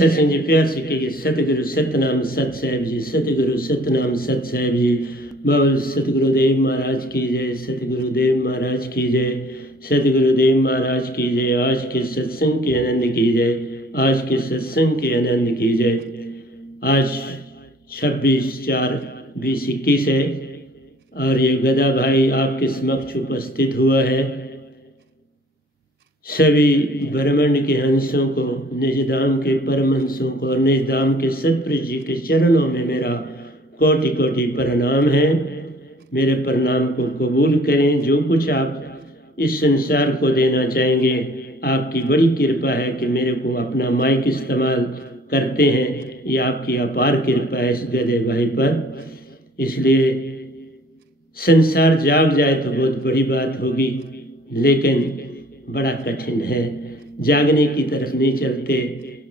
सत्संग जी प्यार से कहिए सतगुरु सतनाम सत साहिब जी, सतगुरु सतनाम सत साहिब जी। बाबा सतगुरुदेव महाराज की जय, सतगुरुदेव महाराज की जय, सतगुरुदेव महाराज की जय। आज के सत्संग के आनंद की जय, आज के सत्संग के आनंद की जय। आज 26/4/2021 है और ये गदा भाई आपके समक्ष उपस्थित हुआ है। सभी ब्रह्मांड के हंसों को, निजधाम के परमहंसों को और निजधाम के सतपुरुष जी के चरणों में मेरा कोटि कोटि प्रणाम है। मेरे प्रणाम को कबूल करें। जो कुछ आप इस संसार को देना चाहेंगे, आपकी बड़ी कृपा है कि मेरे को अपना माइक इस्तेमाल करते हैं। ये आपकी अपार कृपा है इस गधे भाई पर। इसलिए संसार जाग जाए तो बहुत बड़ी बात होगी, लेकिन बड़ा कठिन है। जागने की तरफ नहीं चलते।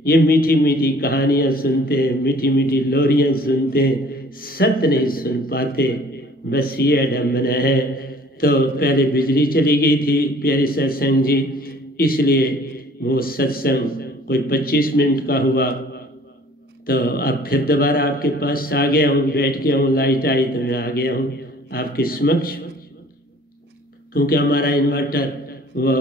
ये मीठी मीठी कहानियाँ सुनते हैं, मीठी मीठी लोरियाँ सुनते हैं, सत्य नहीं सुन पाते। बस ये अडम्बना है। तो पहले बिजली चली गई थी प्यारे सत्संग जी, इसलिए वो सत्संग कोई 25 मिनट का हुआ। तो अब फिर दोबारा आपके पास आ गया हूँ, बैठ गया हूँ। लाइट आई तो मैं आ गया हूँ आपके समक्ष, क्योंकि हमारा इन्वर्टर वो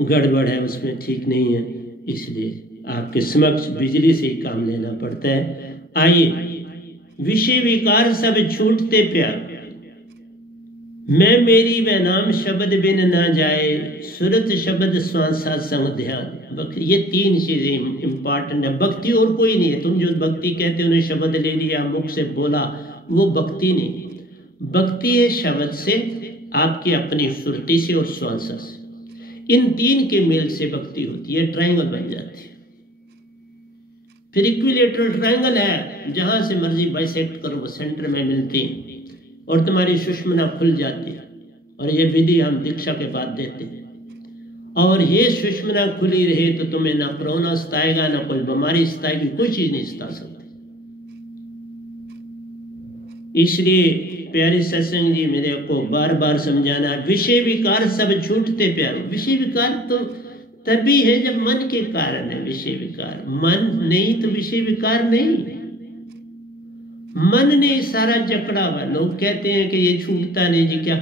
गड़बड़ है, उसमें ठीक नहीं है, इसलिए आपके समक्ष बिजली से ही काम लेना पड़ता है। आइए, विषय विकार सब छूटते प्यार, मैं मेरी वह नाम शब्द बिन ना जाए, सुरत शब्द स्वांसा संग ध्यान। ये 3 चीजें इंपॉर्टेंट है। भक्ति और कोई नहीं है। तुम जो भक्ति कहते हो, उन्हें शब्द ले लिया, मुख से बोला, वो भक्ति नहीं। भक्ति है शब्द से, आपकी अपनी सुरती से और स्वांसा से। इन 3 के मेल से भक्ति होती है, ट्रायंगल बन जाती है। फिर इक्विलेटरल ट्रायंगल है, जहां से मर्जी बाइसेक्ट करो वो सेंटर में मिलती है और तुम्हारी सुषमना खुल जाती है। और ये विधि हम दीक्षा के बाद देते हैं। और ये सुषमना खुली रहे तो तुम्हें ना कोरोना सताएगा, ना कोई बीमारी सताएगी, कोई चीज नहीं सता सकती। इसलिए प्यारे सत्संग जी, मेरे को बार बार समझाना, विषय विकार सब छूटते प्यारो। विषय विकार तो तभी है जब मन के कारण है विषय विकार। मन नहीं तो विषय विकार नहीं। मन ने सारा जकड़ा हुआ। लोग कहते हैं कि ये छूटता नहीं जी, क्या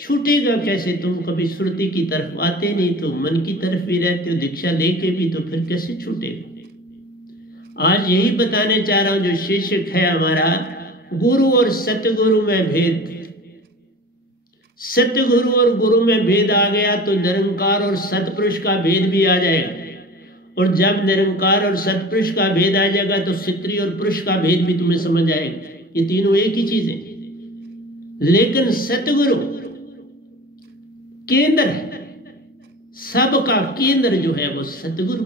छूटेगा कैसे? तुम कभी श्रुति की तरफ आते नहीं, तो मन की तरफ ही रहते हो, दीक्षा लेके भी, तो फिर कैसे छूटेगा? आज यही बताने चाह रहा हूं। जो शीर्षक है हमारा, गुरु और सतगुरु में भेद। सतगुरु और गुरु में भेद आ गया तो निरंकार और सतपुरुष का भेद भी आ जाएगा। और जब निरंकार और सतपुरुष का भेद आ जाएगा तो स्त्री और पुरुष का भेद भी तुम्हें समझ आएगा। ये तीनों एक ही चीज है, लेकिन सतगुरु केंद्र है। सबका केंद्र जो है वो सतगुरु।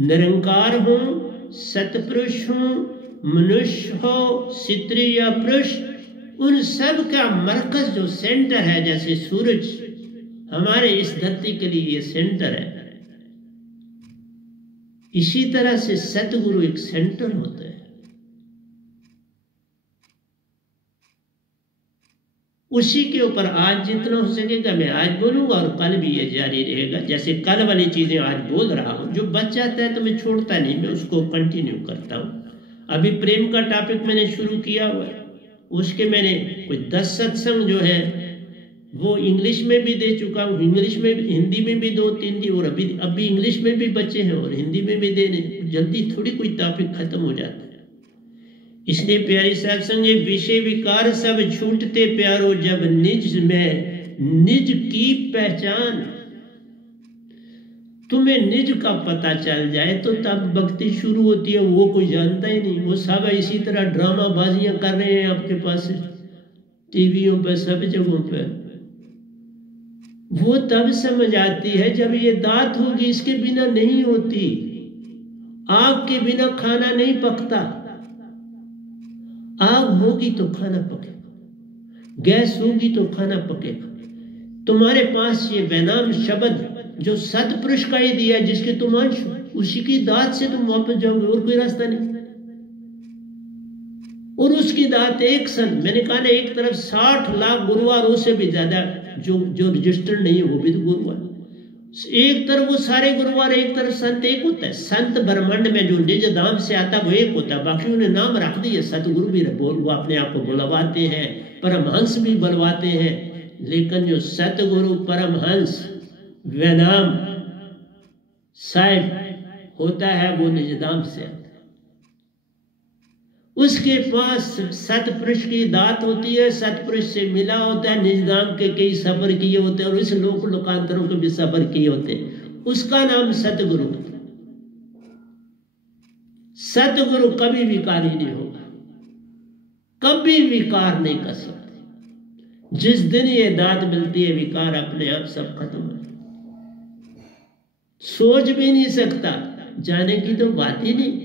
निरंकार हो, सतपुरुष हो, मनुष्य हो, स्त्री या पुरुष, उन सब का मरकज जो सेंटर है, जैसे सूरज हमारे इस धरती के लिए ये सेंटर है, इसी तरह से सतगुरु एक सेंटर होता है। उसी के ऊपर आज जितना हो सकेगा मैं आज बोलूंगा और कल भी ये जारी रहेगा। जैसे कल वाली चीजें आज बोल रहा हूं, जो बच जाता है तो मैं छोड़ता नहीं, मैं उसको कंटिन्यू करता हूं। अभी प्रेम का टॉपिक मैंने शुरू किया हुआ है, उसके मैंने कोई 10 सत्संग जो है वो इंग्लिश में भी दे चुका हूँ। इंग्लिश में भी, हिंदी में भी 2-3 दी, और अभी इंग्लिश में भी बचे हैं और हिंदी में भी देने। जल्दी थोड़ी कोई टॉपिक खत्म हो जाता है। इसलिए प्यारी सत्संग, विषय विकार सब छूटते प्यारो, जब निज में निज की पहचान। तुम्हें निज का पता चल जाए तो तब भक्ति शुरू होती है। वो कोई जानता ही नहीं। वो सब इसी तरह ड्रामा बाजियां कर रहे हैं आपके पास, टीवियों पर, सब जगहों पर। वो तब समझ आती है जब ये दात होगी, इसके बिना नहीं होती। आग के बिना खाना नहीं पकता, आग होगी तो खाना पकेगा, गैस होगी तो खाना पकेगा। तुम्हारे पास ये वैनाम शब्द जो सतपुरुष का ही दिया, जिसके तुम अंश, उसी की दात से तुम वापस जाओगे, और कोई रास्ता नहीं। और उसकी दात एक सन, मैंने कहा ना, एक तरफ 60 लाख गुरुवार, उससे भी ज्यादा जो रजिस्टर्ड नहीं है वो भी तो गुरुवार। एक तरफ वो सारे गुरु और एक तरफ संत एक होता है। संत ब्रह्मांड में जो निज धाम से आता है वो एक होता है, बाकी उन्हें नाम रख दिए। सतगुरु भी वो अपने आप को बुलवाते हैं, परमहंस भी बुलवाते हैं, लेकिन जो सतगुरु परमहंस व नाम साहिब होता है वो निज धाम से आता है। उसके पास सतपुरुष की दात होती है, सतपुरुष से मिला होता है, निज धाम के कई सफर किए होते हैं और इस लोक लोकांतरों के भी सफर किए होते हैं, उसका नाम सतगुरु है। सतगुरु कभी विकारी नहीं होगा, कभी विकार नहीं कर सकते। जिस दिन ये दात मिलती है विकार अपने आप सब खत्म हो, सोच भी नहीं सकता, जाने की तो बात ही नहीं।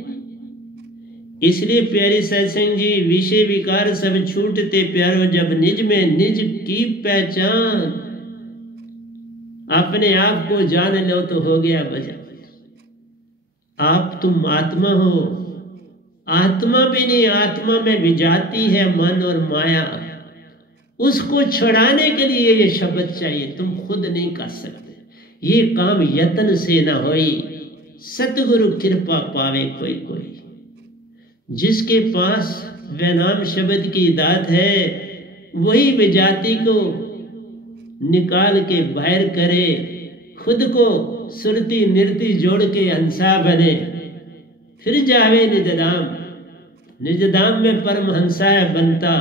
इसलिए प्यारे सत्संग जी, विषय विकार सब छूटते प्यारो, जब निज में निज की पहचान, अपने आप को जान लो तो हो गया बजा। आप तुम आत्मा हो, आत्मा भी नहीं, आत्मा में विजाती है मन और माया, उसको छुड़ाने के लिए ये शब्द चाहिए, तुम खुद नहीं कर सकते। ये काम यत्न से न होई, सतगुरु कृपा पावे कोई कोई। जिसके पास वे नाम शब्द की दात है वही विजाति को निकाल के बाहर करे, खुद को सुरती निर्ति जोड़ के हंसा बने, फिर जावे निज धाम। निज धाम में परमहंसा है बनता,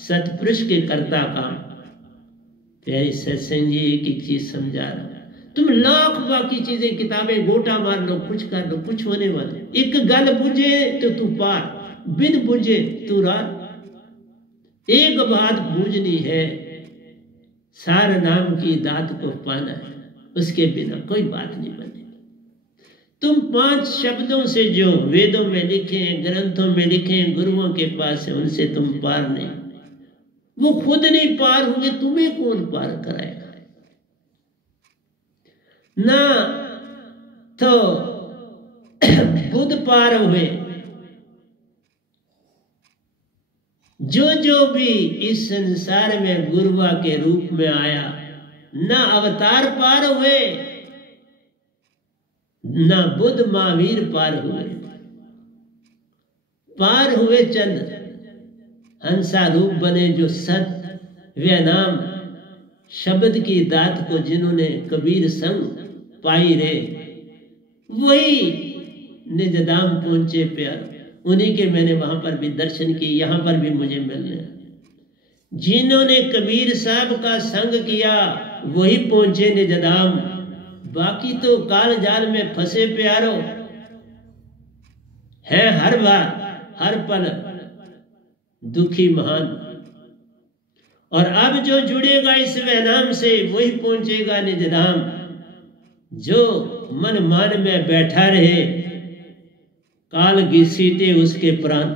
सतपुरुष के करता काम। प्यारी सत्संग जी एक एक चीज समझा रहा, तुम लाख बाकी चीजें किताबें गोटा मार लो, कुछ कर लो, कुछ होने वाले। एक गल बुझे तो तू पार, बिन बुझे तू रात। एक बात बूझनी है, सार नाम की दात को पाना है, उसके बिना कोई बात नहीं बनेगी। तुम 5 शब्दों से जो वेदों में लिखे हैं, ग्रंथों में लिखे हैं, गुरुओं के पास है, उनसे तुम पार नहीं। वो खुद नहीं पार होंगे, तुम्हें कौन पार कराएगा? ना तो बुद्ध पार हुए, जो भी इस संसार में गुरुआ के रूप में आया, ना अवतार पार हुए, ना बुद्ध महावीर पार हुए। पार हुए चंद हंसा रूप बने, जो सत व नाम शब्द की दात को जिन्होंने कबीर संग पाई रे, वही निज धाम पहुंचे प्यार। उन्हीं के मैंने वहां पर भी दर्शन किए, यहां पर भी मुझे मिल रहे। जिन्होंने कबीर साहब का संग किया वही पहुंचे निज धाम, बाकी तो काल जाल में फंसे प्यारो है, हर बार हर पल दुखी महान। और अब जो जुड़ेगा इस नाम से वही पहुंचेगा निज धाम। जो मन मान में बैठा रहे, काल घसीटे उसके प्राण,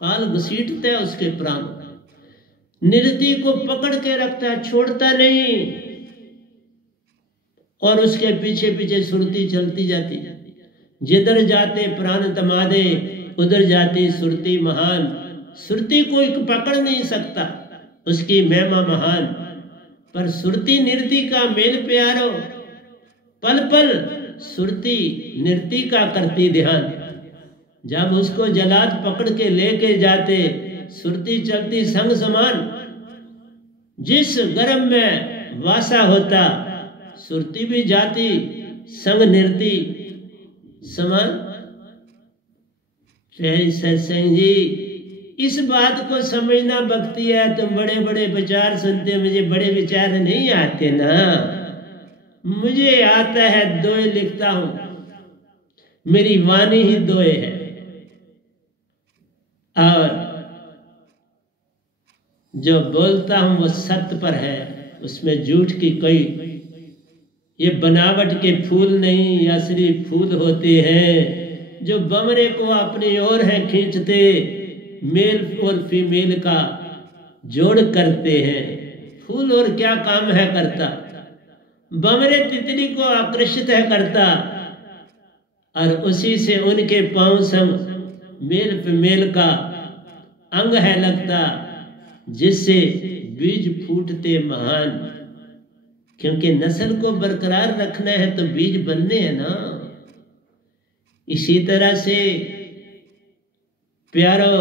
काल घसीटता है उसके प्राण। निरति को पकड़ के रखता है, छोड़ता नहीं, और उसके पीछे पीछे सुरती चलती जाती। जिधर जाते प्राण तमादे, उधर जाती सुरती महान। सुरती कोई पकड़ नहीं सकता, उसकी महिमा महान। पर सुरती निरति का मेल प्यारो, पल पल सुरती निरति का करती ध्यान। जब उसको जलाद पकड़ के लेके जाते, सुरती चलती संग समान। जिस गर्म में वासा होता, सुरती भी जाती संग निरति समान। सत्संग जी, इस बात को समझना भक्ति है। तुम बड़े बड़े विचार सुनते, मुझे बड़े विचार नहीं आते ना। मुझे आता है, दोए लिखता हूं, मेरी वाणी ही दोए है। और जो बोलता हूं वो सत्य पर है, उसमें झूठ की कोई ये बनावट के फूल नहीं, ये असली फूल होते हैं जो बमरे को अपनी ओर है खींचते, मेल और फीमेल का जोड़ करते हैं। फूल और क्या काम है करता, बमरे तितली को आकर्षित है करता, और उसी से उनके पांव संग मेल फीमेल का अंग है लगता, जिससे बीज फूटते महान। क्योंकि नस्ल को बरकरार रखना है तो बीज बनने हैं ना। इसी तरह से प्यारो,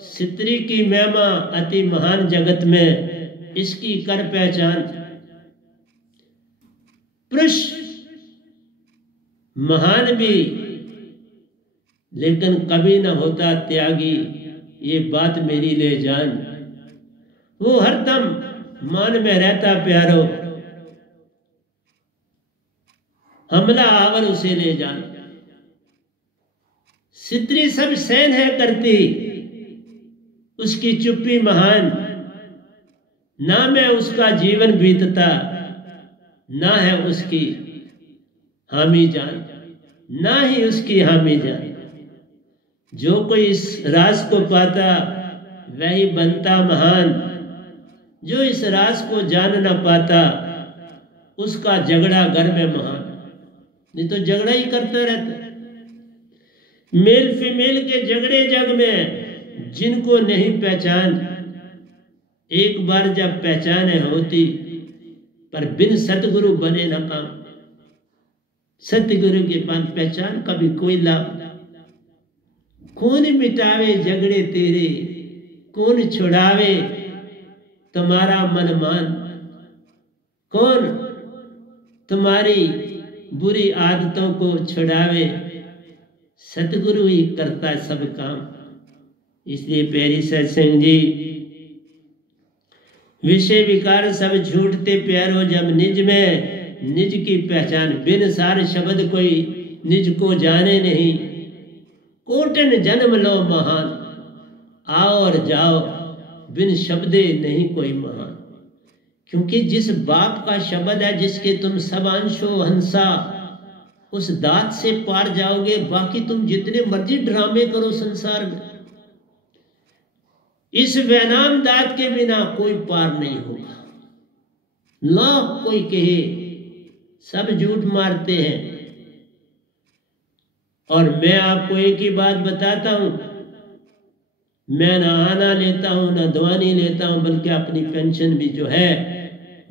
स्त्री की महिमा अति महान जगत में, इसकी कर पहचान। पुरुष महान भी, लेकिन कभी न होता त्यागी, ये बात मेरी ले जान। वो हरदम मान में रहता प्यारो, हमला आवर उसे ले जान। स्त्री सब सहन है करती, उसकी चुप्पी महान। ना में उसका जीवन बीतता, ना है उसकी हामी जान, ना ही उसकी हामी जान। जो कोई इस राज को पाता वही बनता महान। जो इस राज को जान न पाता उसका झगड़ा घर में महान। नहीं तो झगड़ा ही करता रहता। मेल फीमेल के झगड़े जग में जिनको नहीं पहचान, एक बार जब पहचान होती, पर बिन सतगुरु बने न काम। सतगुरु के पास पहचान कभी कोई लाभ। कौन मिटावे झगड़े तेरे, कौन छुड़ावे तुम्हारा मन मान। कौन तुम्हारी बुरी आदतों को छुड़ावे, सतगुरु ही करता सब काम। इसलिए प्यारी सत्संग जी, विषय विकार सब झूठते प्यारो, जब निज में निज की पहचान। बिन सार शब्द कोई निज को जाने नहीं, कोटन जन्म लो महान। आओ और जाओ बिन शब्दे नहीं कोई महान। क्योंकि जिस बाप का शब्द है, जिसके तुम सब अंशो हंसा, उस दात से पार जाओगे। बाकी तुम जितने मर्जी ड्रामे करो संसार में, इस वैनाम दात के बिना कोई पार नहीं होगा। लाख कोई कहे, सब झूठ मारते हैं। और मैं आपको एक ही बात बताता हूं, मैं ना आना लेता हूं, ना दवानी लेता हूं, बल्कि अपनी पेंशन भी जो है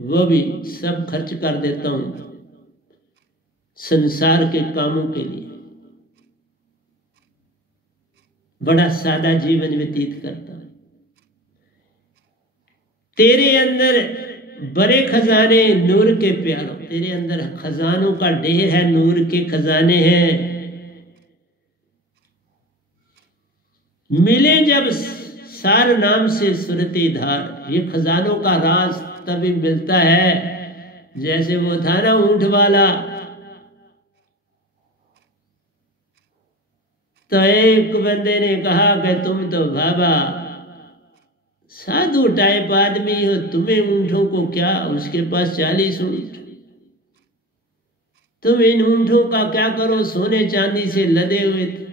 वो भी सब खर्च कर देता हूं संसार के कामों के लिए। बड़ा सादा जीवन व्यतीत करता हूं। तेरे अंदर बड़े खजाने नूर के प्यारों, तेरे अंदर खजानों का ढेर है, नूर के खजाने हैं। मिले जब सार नाम से सुरती धार, ये खजानों का राज तभी मिलता है। जैसे वो था ना ऊंट वाला, तो एक बंदे ने कहा कि तुम तो बाबा साधु टाइप आदमी हो, तुम्हें ऊंटों को क्या, उसके पास 40 ऊंट, तुम इन ऊंटों का क्या करो, सोने चांदी से लदे हुए थे,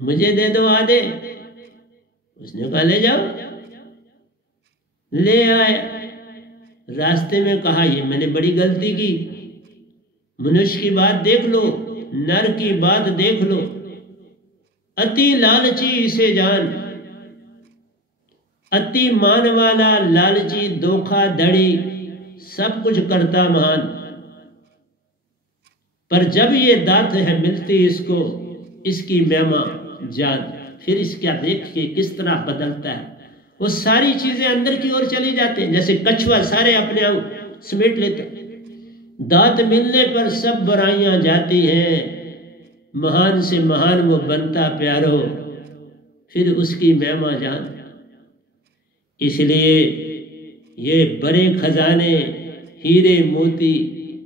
मुझे दे दो आधे। उसने कहा ले जाओ। ले आया। रास्ते में कहा ये मैंने बड़ी गलती की, मनुष्य की बात देख लो, नर की बात देख लो। अति लालची इसे जान, अति मान वाला लालची, धोखाधड़ी सब कुछ करता महान। पर जब ये दात है मिलती इसको, इसकी महिमा जान, फिर इसका देख के किस तरह बदलता है। वो सारी चीजें अंदर की ओर चली जाती हैं। जैसे कछुआ सारे अपने आप समेट लेता, दांत मिलने पर सब बुराइयां जाती हैं। महान से महान वो बनता प्यारो, फिर उसकी महिमा जान। इसलिए ये बड़े खजाने, हीरे मोती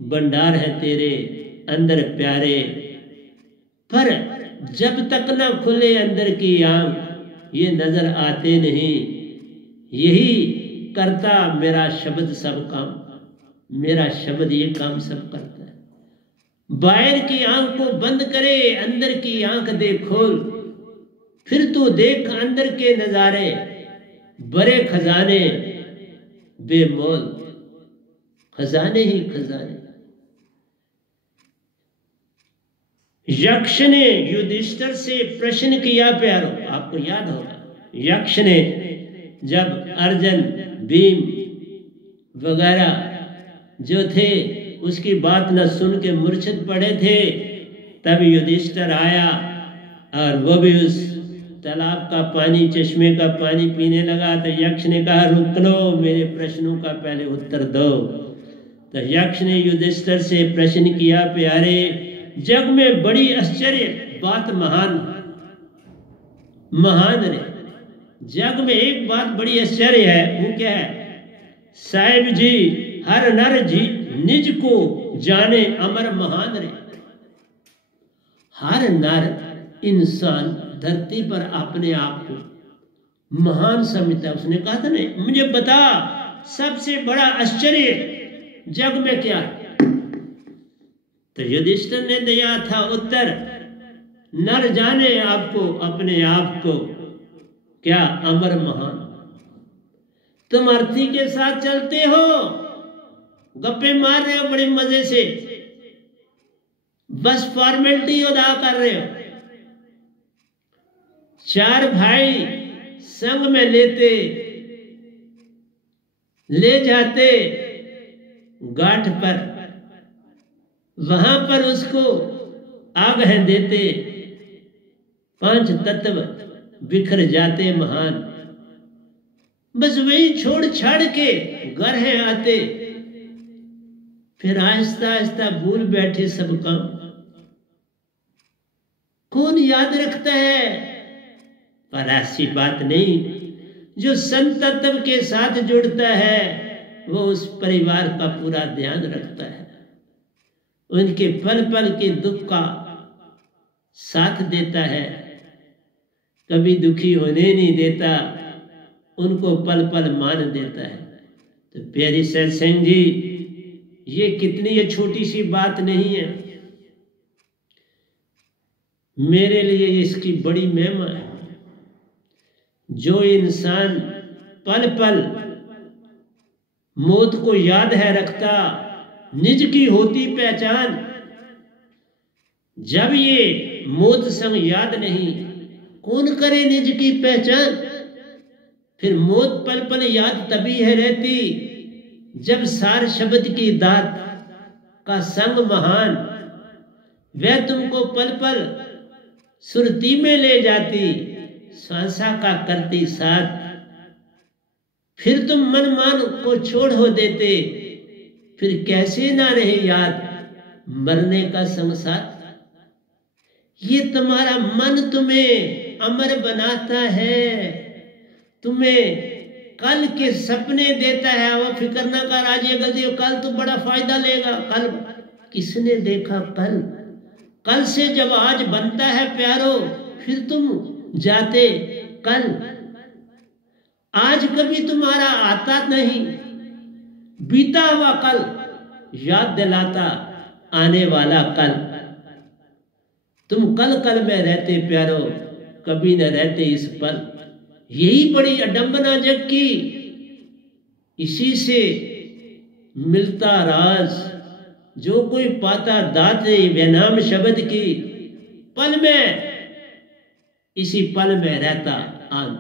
भंडार है तेरे अंदर प्यारे। पर जब तक न खुले अंदर की आंख, ये नजर आते नहीं। यही करता मेरा शब्द सब काम, मेरा शब्द ये काम सब करता है। बाहर की आंख को बंद करे, अंदर की आंख दे खोल, फिर तू देख अंदर के नजारे। बड़े खजाने बेमोल, खजाने ही खजाने। यक्ष ने युधिष्ठिर से प्रश्न किया प्यारो, आपको याद होगा, यक्ष ने जब अर्जुन, भीम वगैरह जो थे उसकी बात न सुन के मूर्छित पड़े थे। तब युधिष्ठिर आया और वो भी उस तालाब का पानी, चश्मे का पानी पीने लगा। तो यक्ष ने कहा, रुक लो, मेरे प्रश्नों का पहले उत्तर दो। तो यक्ष ने युधिष्ठिर से प्रश्न किया, प्यारे, जग में बड़ी आश्चर्य बात महान रे, जग में एक बात बड़ी आश्चर्य है, वो क्या है? साहिब जी, हर नर जी निज को जाने अमर महान रे। हर नर इंसान धरती पर अपने आप को महान समझता है। उसने कहा था ना, मुझे बता सबसे बड़ा आश्चर्य जग में क्या? तो युधिष्ठिर ने दिया था उत्तर, नर जाने आपको, अपने आप को, क्या? अमर महान। तुम अर्थी के साथ चलते हो, गप्पे मार रहे हो बड़े मजे से, बस फॉर्मेलिटी अदा कर रहे हो। 4 भाई संग में ले जाते घाट पर, वहां पर उसको आगह देते, 5 तत्व बिखर जाते महान। बस वही छोड़ छाड़ के घर है आते, फिर आहिस्ता आहिस्ता भूल बैठे सब काम। कौन याद रखता है? पर ऐसी बात नहीं, जो संत तत्व के साथ जुड़ता है वो उस परिवार का पूरा ध्यान रखता है, उनके पल पल के दुख का साथ देता है, कभी दुखी होने नहीं देता, उनको पल पल मान देता है। तो प्यारी सत्संग जी, ये कितनी ये छोटी सी बात नहीं है, मेरे लिए इसकी बड़ी महिमा है। जो इंसान पल पल मौत को याद है रखता, निज की होती पहचान। जब ये मौत संग याद नहीं, कौन करे निज की पहचान? फिर मौत पल पल याद तभी है रहती, जब सार शब्द की दात का संग महान, वह तुमको पल पल सुरती में ले जाती, श्वासा का करती साथ। फिर तुम मन मान को छोड़ हो देते, फिर कैसे ना रहे याद मरने का संसार। ये तुम्हारा मन तुम्हें अमर बनाता है, तुम्हें कल के सपने देता है। वो फिक्र ना कर, आज ये गलती, कल तो बड़ा फायदा लेगा। कल किसने देखा? कल से जब आज बनता है प्यारो, फिर तुम जाते कल। आज कभी तुम्हारा आता नहीं, बीता हुआ कल याद दिलाता आने वाला कल। तुम कल कल में रहते प्यारो, कभी न रहते इस पल। यही बड़ी अडंबना जग की, इसी से मिलता राज। जो कोई पाता दाते बेनाम शब्द की, पल में इसी पल में रहता आन।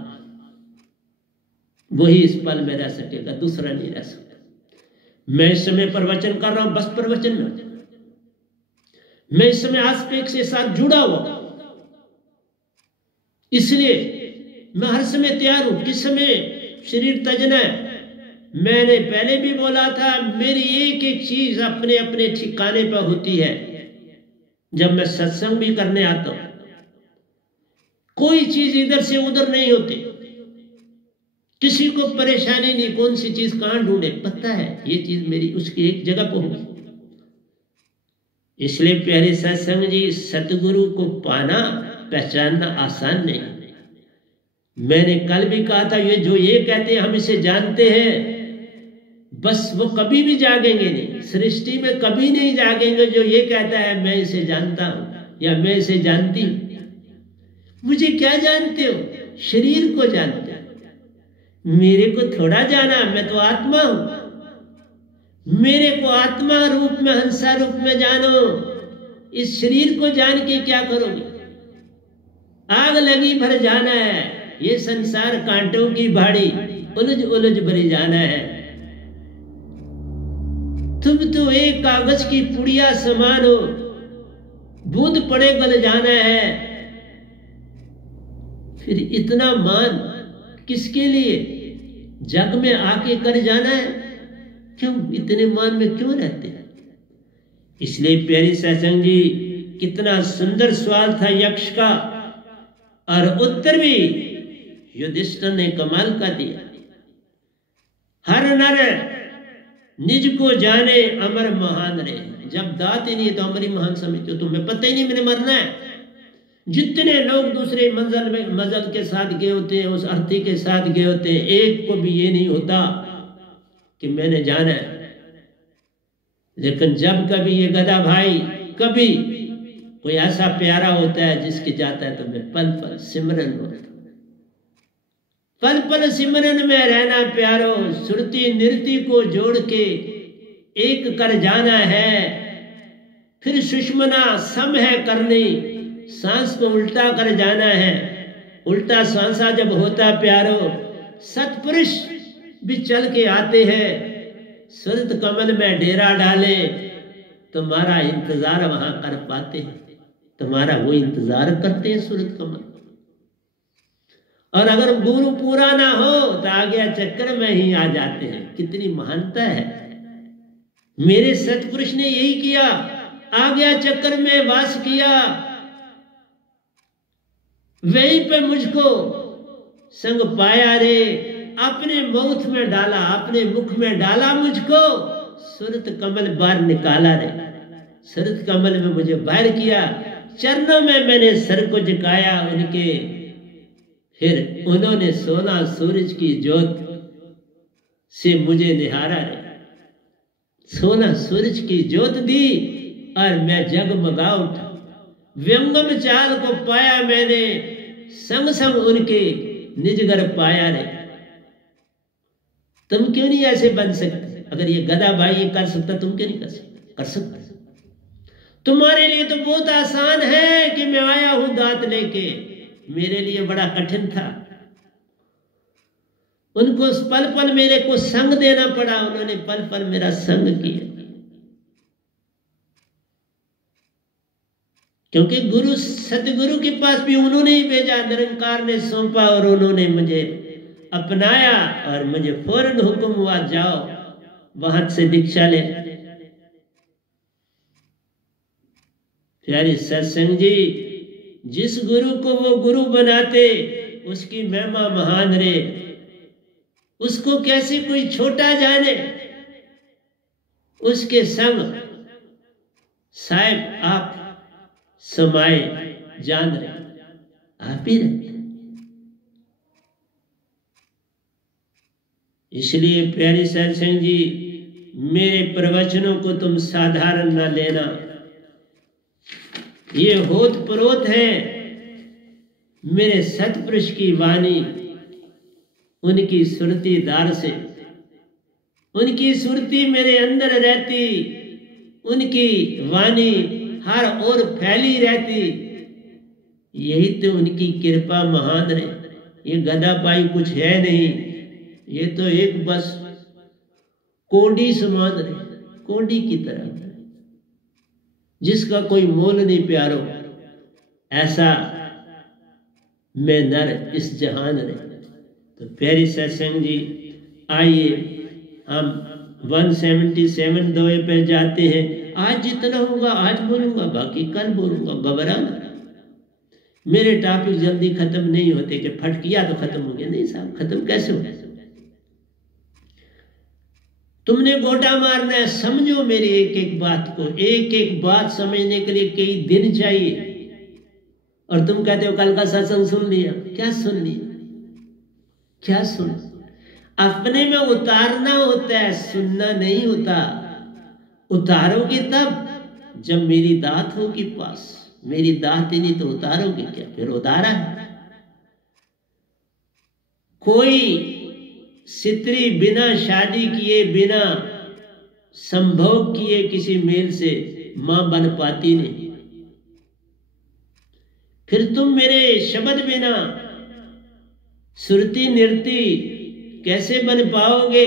वही इस पल में रह सकेगा, दूसरा नहीं रह सकता। मैं इस समय प्रवचन कर रहा हूं, बस प्रवचन में मैं इस समय आस्पेक्ट से साथ जुड़ा हुआ, इसलिए मैं हर समय तैयार हूं। किस समय शरीर तजना है, मैंने पहले भी बोला था, मेरी एक एक चीज अपने अपने ठिकाने पर होती है। जब मैं सत्संग भी करने आता हूं, कोई चीज इधर से उधर नहीं होती, किसी को परेशानी नहीं, कौन सी चीज कहां ढूंढे, पता है ये चीज मेरी उसकी एक जगह पर होगी। इसलिए प्यारे सत्संग जी, सतगुरु को पाना पहचानना आसान नहीं। मैंने कल भी कहा था, ये जो ये कहते हैं हम इसे जानते हैं, बस वो कभी भी जागेंगे नहीं, सृष्टि में कभी नहीं जागेंगे जो ये कहता है मैं इसे जानता हूं या मैं इसे जानती हूं। मुझे क्या जानते हो? शरीर को जानते हो। मेरे को थोड़ा जाना, मैं तो आत्मा हूं। मेरे को आत्मा रूप में, हंसा रूप में जानो। इस शरीर को जान के क्या करोगे? आग लगी भर जाना है, ये संसार कांटों की भाड़ी, उलझ उलझ भरी जाना है। तुम तो एक कागज की पुड़िया समान हो, बूंद पड़े गल जाना है। फिर इतना मान किसके लिए? जग में आके कर जाना है? क्यों इतने मान में क्यों रहते हैं? इसलिए प्यारी सत्संग जी, कितना सुंदर सवाल था यक्ष का, और उत्तर भी युधिष्ठिर ने कमाल का दिया। हर नर निज को जाने अमर महान रे। जब दात ही नहीं है तो अमर ही महान समझते हो। तुम्हें पता ही नहीं मैंने मरना है। जितने लोग दूसरे मंजिल के साथ गए होते हैं, उस अर्थी के साथ गए होते हैं, एक को भी ये नहीं होता कि मैंने जाना है। लेकिन जब कभी ये गधा भाई, कभी कोई ऐसा प्यारा होता है जिसके जाता है तो मैं पल पल सिमरन होता, पल पल सिमरन में रहना प्यारो। श्रुति नृति को जोड़ के एक कर जाना है। फिर सुषमना सम है करनी, सांस को उल्टा कर जाना है। उल्टा सांसा जब होता प्यारो, सतपुरुष भी चल के आते हैं। सुरत कमल में डेरा डाले, तुम्हारा इंतजार वहां कर पाते हैं। तुम्हारा वो इंतजार करते हैं सुरत कमल। और अगर गुरु पूरा ना हो तो आज्ञा चक्कर में ही आ जाते हैं। कितनी महानता है। मेरे सतपुरुष ने यही किया, आज्ञा चक्कर में वास किया। वहीं पे मुझको संग पाया रे, अपने मौथ में डाला, अपने मुख में डाला मुझको। सुरत कमल बाहर निकाला रे, सुरत कमल में मुझे बाहर किया। चरणों में मैंने सर को झुकाया उनके। फिर उन्होंने सोना सूरज की ज्योत से मुझे निहारा रे। सोना सूरज की ज्योत दी और मैं जगमगा उठा। व्यंगम चाल को पाया मैंने, संग संग उनके निज घर पाया रे। तुम क्यों नहीं ऐसे बन सकते? अगर ये गधा भाई ये कर सकता, तुम क्यों नहीं कर सकते? तुम्हारे लिए तो बहुत आसान है कि मैं आया हूं दांत लेके। मेरे लिए बड़ा कठिन था। उनको पल पल मेरे को संग देना पड़ा। उन्होंने पल पल मेरा संग किया। क्योंकि गुरु सतगुरु के पास भी उन्होंने ही भेजा, निरंकार ने सौंपा और उन्होंने मुझे अपनाया। और मुझे फौरन हुक्म हुआ, जाओ वहां से दीक्षा ले। प्यारी सत्संग जी, जिस गुरु को वो गुरु बनाते उसकी महिमा महान रे। उसको कैसे कोई छोटा जाने। उसके संग साहेब आप समाए जान रहे, आप ही रहते। इसलिए प्यारी सत्संग जी, मेरे प्रवचनों को तुम साधारण न लेना। ये होत प्रोत है मेरे सतपुरुष की वाणी। उनकी सुरती दार से, उनकी सुरती मेरे अंदर रहती, उनकी वाणी हर ओर फैली रहती। यही तो उनकी कृपा महान है। ये गधा पाई कुछ है नहीं, ये तो एक बस कोडी समान है, कोडी की तरह, जिसका कोई मोल नहीं प्यारो। ऐसा मैं नर इस जहान रे। तो प्यारी सत्संग जी, आइए हम 177 दोए पे जाते हैं। आज जितना होगा आज बोलूंगा, बाकी कल बोलूंगा। घबराना, मेरे टॉपिक जल्दी खत्म नहीं होते कि फट किया तो खत्म हो गया। नहीं साहब, खत्म कैसे हो? तुमने गोटा मारना है। समझो मेरी एक एक बात को। एक एक बात समझने के लिए कई दिन चाहिए। और तुम कहते हो कल का सत्संग सुन लिया। क्या सुन लिया? क्या सुन? अपने में उतारना होता है, सुनना नहीं होता। उतारोगे तब जब मेरी दात होगी पास। मेरी दात ही नहीं तो उतारोगे क्या? फिर उतारा है। कोई स्त्री बिना शादी किए, बिना संभोग किए किसी मेल से मां बन पाती नहीं। फिर तुम मेरे शब्द बिना सुरती नृती कैसे बन पाओगे?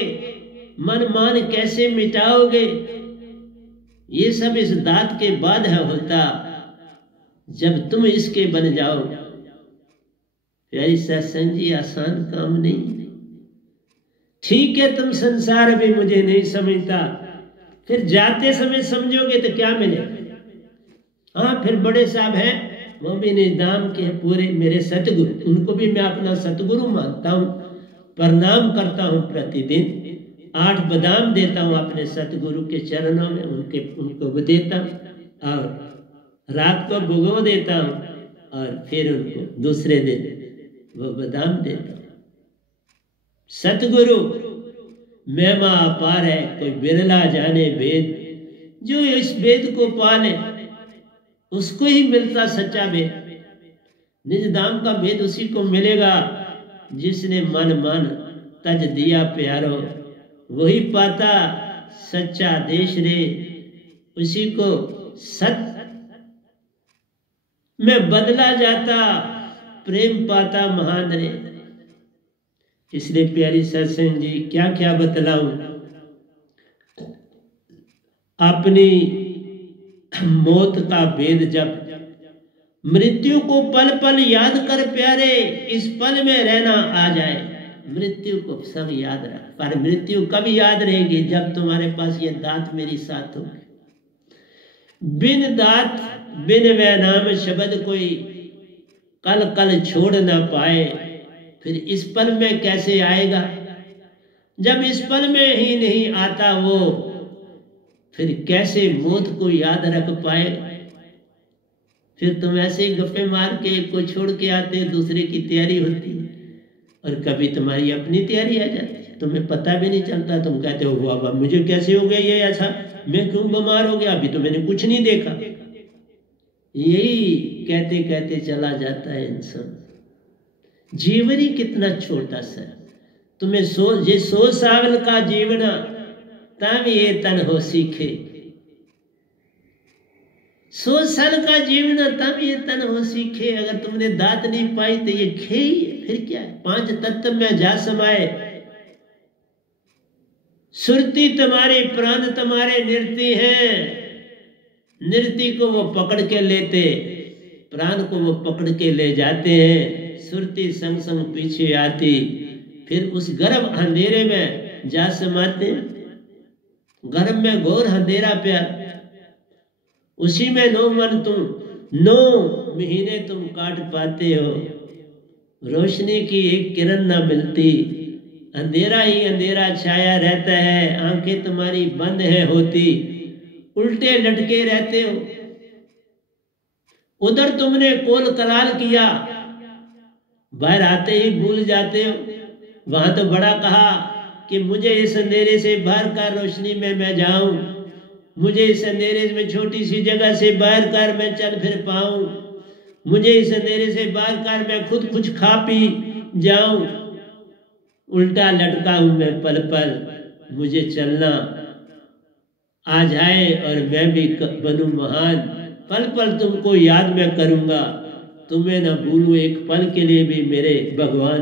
मन मान कैसे मिटाओगे? ये सब इस दात के बाद है होता, जब तुम इसके बन जाओ। प्यारी सत्संग जी, आसान काम नहीं। ठीक है, तुम संसार भी मुझे नहीं समझता, फिर जाते समय समझोगे तो क्या मिलेगा। हाँ, फिर बड़े साहब हैं, वो भी निजाम के पूरे मेरे सतगुरु, उनको भी मैं अपना सतगुरु मानता हूँ, प्रणाम करता हूँ प्रतिदिन। 8 बादाम देता हूँ अपने सतगुरु के चरणों में, उनको देता हूँ और रात को भिगो देता हूँ और फिर उनको दूसरे दिन वो बादाम देता हूँ। सतगुरु महिमा अपार है, कोई बिरला जाने वेद। जो इस वेद को पाले उसको ही मिलता सच्चा वेद। निज धाम का वेद उसी को मिलेगा जिसने मन मन तज दिया प्यारो, वही पाता सच्चा देश रे। उसी को सत में बदला जाता, प्रेम पाता महान रे। इसलिए प्यारी सत्संग जी, क्या क्या बतलाऊं। अपनी मौत का भेद जब मृत्यु को पल पल याद कर प्यारे, इस पल में रहना आ जाए। मृत्यु को सब याद रख, पर मृत्यु कब याद रहेगी, जब तुम्हारे पास ये दात मेरी साथ होगी। बिन दात बिन वह नाम शब्द कोई कल कल छोड़ ना पाए, फिर इस पल में कैसे आएगा। जब इस पल में ही नहीं आता वो, फिर कैसे मौत को याद रख पाए। फिर तुम ऐसे ही गप्पे मार के एक को छोड़ के आते, दूसरे की तैयारी होती है, और कभी तुम्हारी अपनी तैयारी आ जाती है, तुम्हें पता भी नहीं चलता। तुम कहते हो वाह वाह, मुझे कैसे हो गया ये ऐसा, मैं क्यों बीमार हो गया, अभी तो मैंने कुछ नहीं देखा। यही कहते कहते चला जाता है इंसान। जीवन ही कितना छोटा सा है। तुम्हें 100 साल का जीवना तब ये तन हो सीखे। 100 साल का जीवना तब ये तन हो सीखे। अगर तुमने दात नहीं पाई तो ये खे ही है, फिर क्या है। 5 तत्व में जा समाये, सुरती तुम्हारे प्राण तुम्हारे नृत्य हैं। नृत्य को वो पकड़ के लेते, प्राण को वो पकड़ के ले जाते हैं। सुरती संग संग पीछे आती, फिर उस गर्भ अंधेरे में जा समाते। गर्भ में घोर अंधेरा प्यार, उसी में 9 महीने तुम काट पाते हो। रोशनी की एक किरण ना मिलती, अंधेरा ही अंधेरा छाया रहता है। आंखें तुम्हारी बंद है होती, उल्टे लटके रहते हो। उधर तुमने कोल कलाल किया, बाहर आते ही भूल जाते हो। वहां तो बड़ा कहा कि मुझे इस अंधेरे से बाहर कर, रोशनी में मैं जाऊं। मुझे इस अंधेरे में छोटी सी जगह से बाहर कर, मैं चल फिर पाऊं। मुझे इस अंधेरे से बाहर कर, मैं खुद कुछ खा पी जाऊं। उल्टा लटका हूं मैं पल पल, मुझे चलना आ जाए और मैं भी बनूं महान। पल पल तुमको याद मैं करूंगा, तुम्हें ना भूलूं एक पल के लिए भी मेरे भगवान।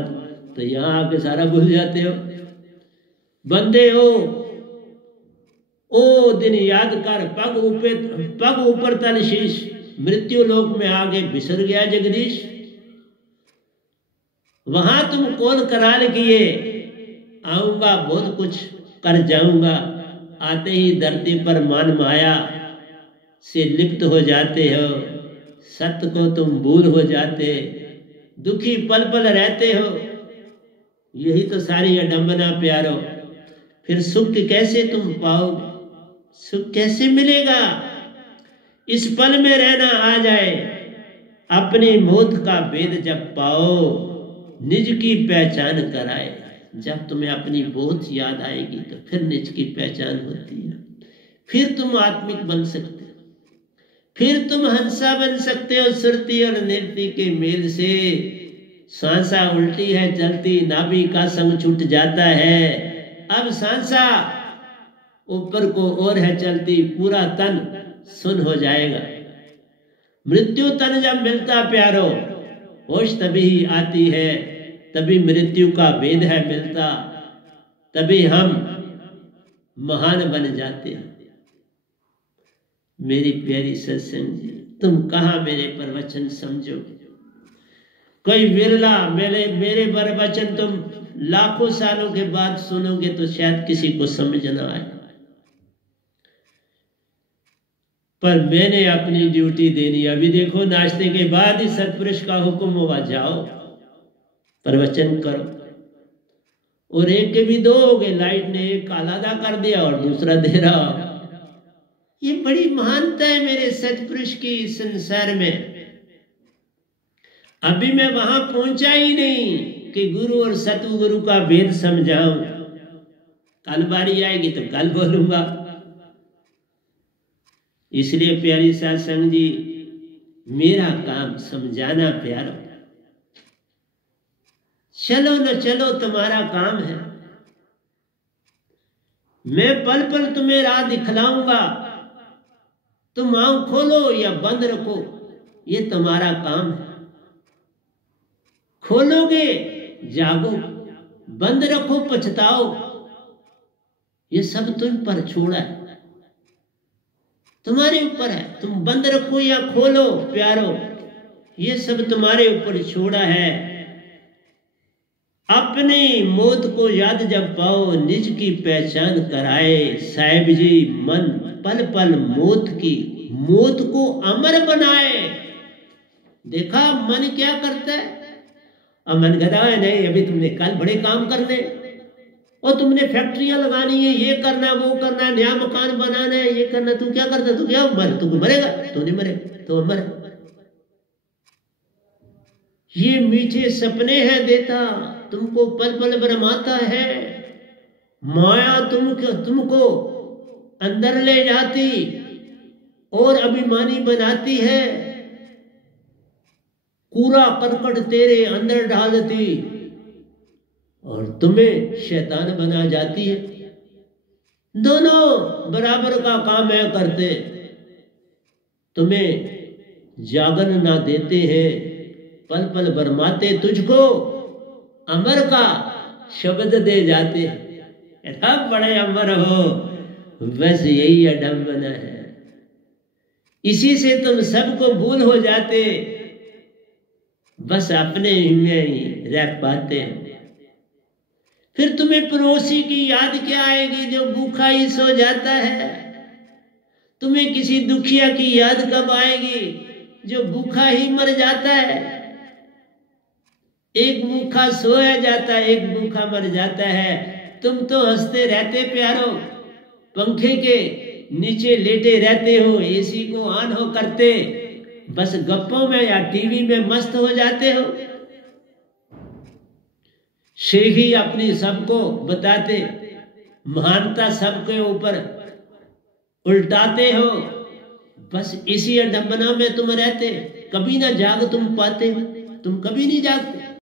तो यहाँ आके सारा भूल जाते हो। बंदे हो ओ दिन याद कर, पग ऊपर तल शीश। मृत्यु लोक में आगे बिसर गया जगदीश। वहां तुम कौन कराल किए, आऊंगा बहुत कुछ कर जाऊंगा। आते ही धरती पर मान माया से लिप्त हो जाते हो। सत्य को तुम भूल हो जाते, दुखी पल पल रहते हो। यही तो सारी अडंबना प्यारो। फिर सुख कैसे तुम पाओगे, सुख कैसे मिलेगा। इस पल में रहना आ जाए, अपनी मौत का भेद जब पाओ, निज की पहचान कराए। जब तुम्हें अपनी मौत याद आएगी तो फिर निज की पहचान होती है। फिर तुम आत्मिक बन सकते हो, फिर तुम हंसा बन सकते हो। सुरती और नृत्य के मेल से सांसा उल्टी है चलती, नाभि का संग छूट जाता है। अब सांसा ऊपर को और है चलती, पूरा तन सुन हो जाएगा। मृत्यु तन जब मिलता प्यारो, होश तभी आती है, तभी मृत्यु का भेद है मिलता, तभी हम महान बन जाते हैं। मेरी प्यारी सत्संग जी, तुम कहाँ मेरे प्रवचन समझोगे? कोई विरला मेरे प्रवचन तुम लाखों सालों के बाद सुनोगे तो शायद किसी को समझ ना आए, पर मैंने अपनी ड्यूटी देनी। अभी देखो नाश्ते के बाद ही सतपुरुष का हुक्म हुआ, जाओ प्रवचन करो, और एक के भी दो हो गए। लाइट ने एक आलादा कर दिया और दूसरा दे रहा। ये बड़ी महानता है मेरे सतपुरुष की संसार में। अभी मैं वहां पहुंचा ही नहीं कि गुरु और सतगुरु का भेद समझाऊं। कल बारी आएगी तो कल बोलूंगा। इसलिए प्यारी सत्संग जी, मेरा काम समझाना प्यारो। चलो न चलो तुम्हारा काम है। मैं पल पल तुम्हें राह दिखलाऊंगा। तुम आंख खोलो या बंद रखो, ये तुम्हारा काम है। खोलोगे जागो, बंद रखो पछताओ, ये सब तुम पर छोड़ा है, तुम्हारे ऊपर है। तुम बंद रखो या खोलो प्यारो, ये सब तुम्हारे ऊपर छोड़ा है। अपनी मौत को याद जब पाओ, निज की पहचान कराए। साहिब जी मन पल पल मौत को अमर बनाए। देखा मन क्या करता है? अब मन कहता है नहीं, अभी तुमने कल बड़े काम करने, और तुमने फैक्ट्रियां लगानी है, ये करना है, वो करना है, नया मकान बनाना है, ये करना। तू क्या करता? तू क्या तू मरेगा? तू नहीं मरेगा, तो अमर है। ये मीठे सपने हैं देता, तुमको पल पल भरमाता है। माया तुमको अंदर ले जाती और अभिमानी बनाती है। कूड़ा करकट तेरे अंदर डालती और तुम्हें शैतान बना जाती है। दोनों बराबर का काम है करते, तुम्हें जागन ना देते हैं, पल पल भरमाते तुझको, अमर का शब्द दे जाते। अब बड़े अमर हो, बस यही अडम्बना है। इसी से तुम सबको भूल हो जाते, बस अपने में ही रह पाते। फिर तुम्हें पड़ोसी की याद क्या आएगी जो भूखा ही सो जाता है? तुम्हें किसी दुखिया की याद कब आएगी जो भूखा ही मर जाता है? एक भूखा सोया जाता है, एक भूखा मर जाता है। तुम तो हंसते रहते प्यारो, पंखे के नीचे लेटे रहते हो, एसी को ऑन हो करते, बस गप्पों में या टीवी में मस्त हो जाते हो। शेख ही अपनी सबको बताते, महानता सबके ऊपर उल्टाते हो, बस इसी अडंबना में तुम रहते। कभी ना जाग तुम पाते, तुम कभी नहीं जागते।